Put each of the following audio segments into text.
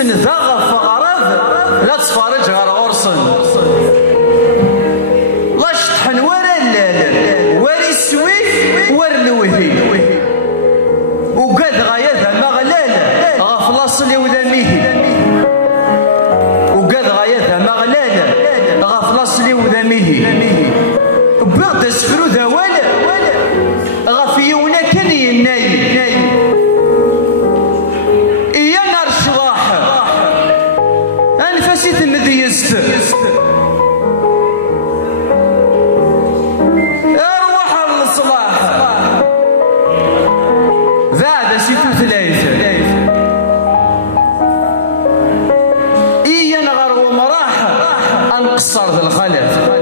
سنذا غف غرض لا تفرج غير غرصن لا شطحن ورا اللال ورا السويف ورا الوهي وقاد غاية ذا مغلال غف لاصل وذميه وقاد غاية ذا مغلال غف لاصل وذميه بغد اسفرو ذا ولا غف يونا كان يناي إيا نار الشضاح أنفسي تمذيست أرواح الصلاح ذا سيتو ثلاثة إيا نغر ومراح أنقصر ذا الخلف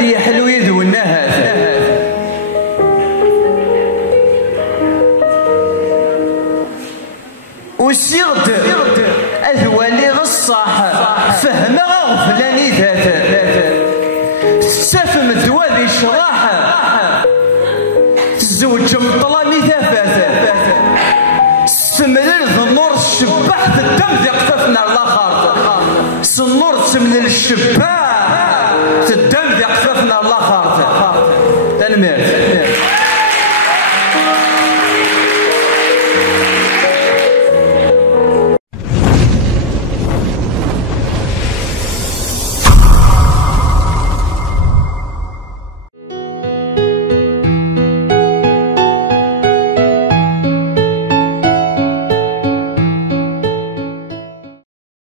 هذه حلو يدو النهاث وسيغد أذوالي غصاح فهم غفلاني ذات تسافم الدوالي شراح تزوج مطلاني ثافات سملل النور الشباح الدم ذي قففنا الاخر سنور تسملل الشباح